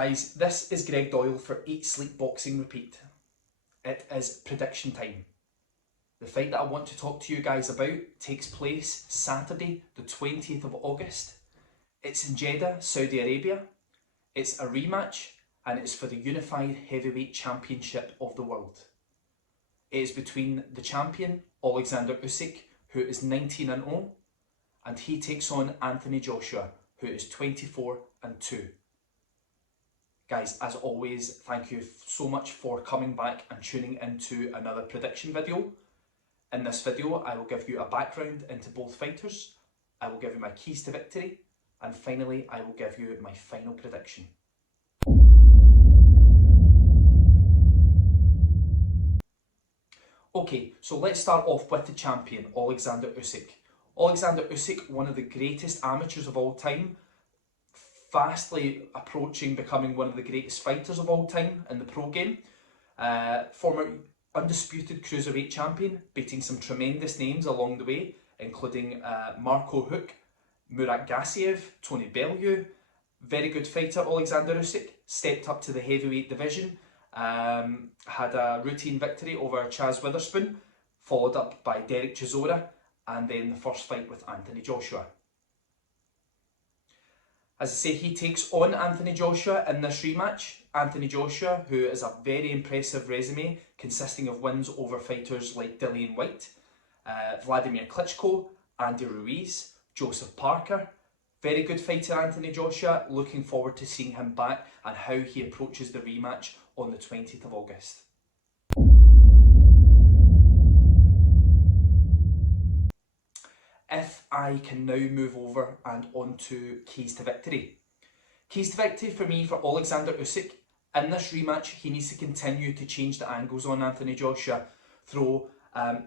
guys, this is Greg Doyle for Eat, Sleep, Boxing, Repeat. It is prediction time. The fight that I want to talk to you guys about takes place Saturday the 20th of August. It's in Jeddah, Saudi Arabia. It's a rematch and it's for the Unified Heavyweight Championship of the world. It is between the champion, Oleksandr Usyk, who is 19-0, and he takes on Anthony Joshua, who is 24-2. Guys, as always, thank you so much for coming back and tuning into another prediction video. In this video, I will give you a background into both fighters, I will give you my keys to victory, and finally, I will give you my final prediction. Okay, so let's start off with the champion, Oleksandr Usyk. Oleksandr Usyk, one of the greatest amateurs of all time, fastly approaching becoming one of the greatest fighters of all time in the pro game. Former undisputed cruiserweight champion, beating some tremendous names along the way, including Marco Huck, Murat Gassiev, Tony Bellew. Very good fighter, Oleksandr Usyk. Stepped up to the heavyweight division, had a routine victory over Chaz Witherspoon, followed up by Derek Chisora, and then the first fight with Anthony Joshua. As I say, he takes on Anthony Joshua in this rematch. Anthony Joshua, who is a very impressive resume, consisting of wins over fighters like Dillian Whyte, Vladimir Klitschko, Andy Ruiz, Joseph Parker. Very good fighter, Anthony Joshua. Looking forward to seeing him back and how he approaches the rematch on the 20th of August. If I can now move over and on to keys to victory. Keys to victory for me for Oleksandr Usyk. In this rematch, he needs to continue to change the angles on Anthony Joshua. Throw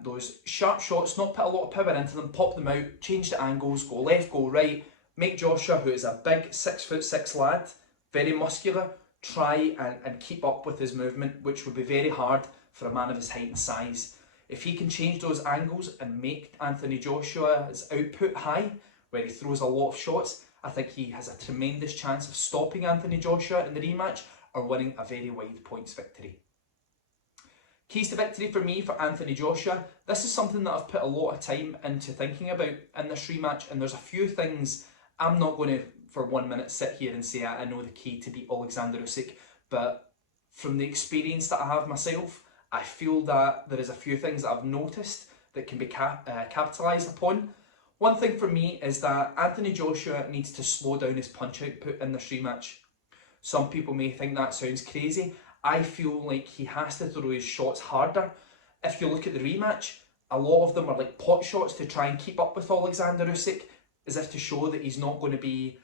those sharp shots, not put a lot of power into them, pop them out, change the angles, go left, go right. Make Joshua, who is a big 6'6" lad, very muscular, try and keep up with his movement, which would be very hard for a man of his height and size. If he can change those angles and make Anthony Joshua's output high, where he throws a lot of shots, I think he has a tremendous chance of stopping Anthony Joshua in the rematch or winning a very wide points victory. Keys to victory for me for Anthony Joshua. This is something that I've put a lot of time into thinking about in this rematch, and there's a few things I'm not going to for 1 minute sit here and say I know the key to beat Oleksandr Usyk, but from the experience that I have myself, I feel that there is a few things that I've noticed that can be capitalised upon. One thing for me is that Anthony Joshua needs to slow down his punch output in this rematch. Some people may think that sounds crazy. I feel like he has to throw his shots harder. If you look at the rematch, a lot of them are like pot shots to try and keep up with Oleksandr Usyk, as if to show that he's not going to be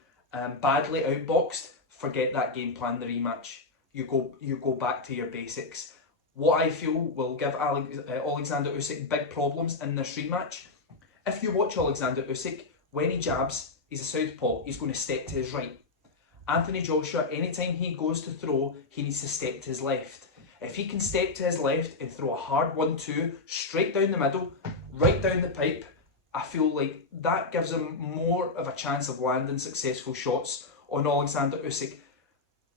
badly outboxed. Forget that game plan, the rematch. You go back to your basics. What I feel will give Oleksandr Usyk big problems in this rematch. If you watch Oleksandr Usyk, when he jabs, he's a southpaw, he's going to step to his right. Anthony Joshua, anytime he goes to throw, he needs to step to his left. If he can step to his left and throw a hard 1-2, straight down the middle, right down the pipe, I feel like that gives him more of a chance of landing successful shots on Oleksandr Usyk.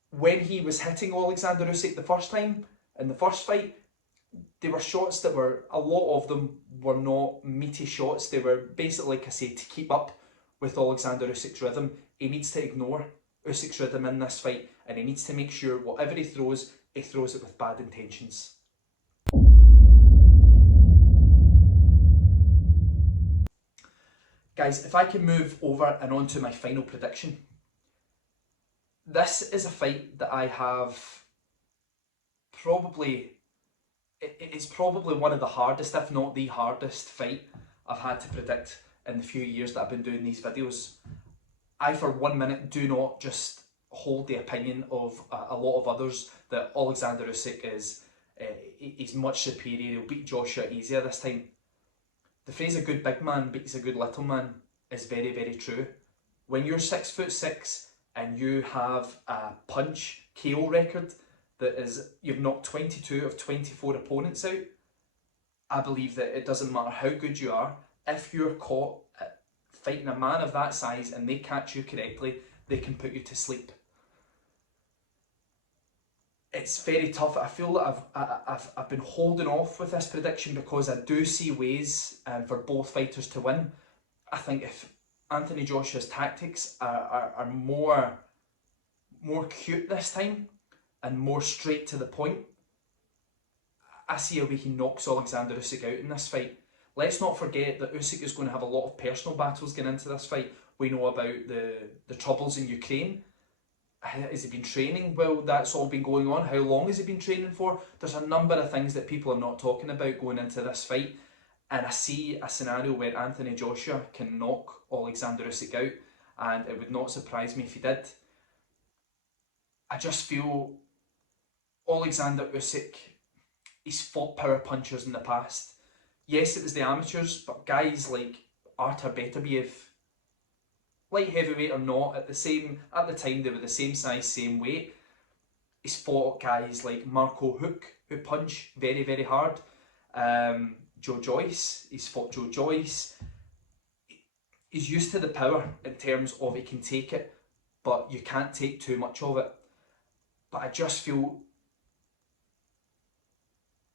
When he was hitting Oleksandr Usyk the first time, in the first fight, they were shots that were, a lot of them were not meaty shots. They were basically, like I say, to keep up with Oleksandr Usyk's rhythm. He needs to ignore Usyk's rhythm in this fight, and he needs to make sure whatever he throws it with bad intentions. Guys, if I can move over and on to my final prediction. This is a fight that I have it's probably one of the hardest, if not the hardest fight I've had to predict in the few years that I've been doing these videos. I for 1 minute do not just hold the opinion of a lot of others that Oleksandr Usyk he's much superior, he'll beat Joshua easier this time. The phrase a good big man beats a good little man is very, very true. When you're 6'6" and you have a punch KO record that is, you've knocked 22 of 24 opponents out, I believe that it doesn't matter how good you are, if you're caught fighting a man of that size and they catch you correctly, they can put you to sleep. it's very tough. I feel that I've been holding off with this prediction because I do see ways for both fighters to win. I think if Anthony Joshua's tactics are more cute this time and more straight to the point, I see a way he knocks Oleksandr Usyk out in this fight. Let's not forget that Usyk is going to have a lot of personal battles going into this fight. We know about the troubles in Ukraine. Has he been training while that's all been going on? How long has he been training for? There's a number of things that people are not talking about going into this fight. And I see a scenario where Anthony Joshua can knock Oleksandr Usyk out, and it would not surprise me if he did. I just feel Oleksandr Usyk, he's fought power punchers in the past. Yes, it was the amateurs, but guys like Artur Beterbiev, light heavyweight or not, at the time they were the same size, same weight. He's fought guys like Marco Huck, who punch very, very hard. Joe Joyce, he's fought Joe Joyce. He's used to the power in terms of he can take it, but you can't take too much of it. But I just feel,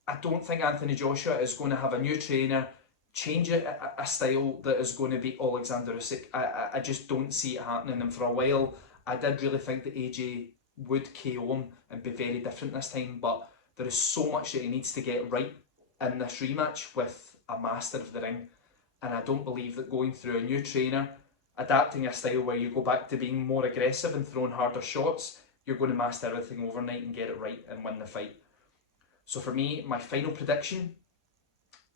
I don't think Anthony Joshua is going to have a new trainer, change a style that is going to beat Oleksandr Usyk. I just don't see it happening. And for a while, I did really think that AJ would KO him and be very different this time. But there is so much that he needs to get right in this rematch with a master of the ring. And I don't believe that going through a new trainer, adapting a style where you go back to being more aggressive and throwing harder shots, you're going to master everything overnight and get it right and win the fight. So for me, my final prediction,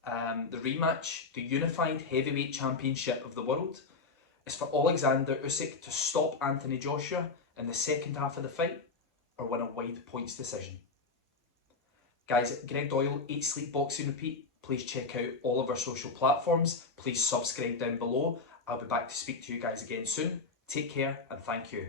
the rematch, the unified heavyweight championship of the world, is for Oleksandr Usyk to stop Anthony Joshua in the second half of the fight or win a wide points decision. Guys, Greg Doyle, 8 Sleep Boxing Repeat. Please check out all of our social platforms. Please subscribe down below. I'll be back to speak to you guys again soon. Take care and thank you.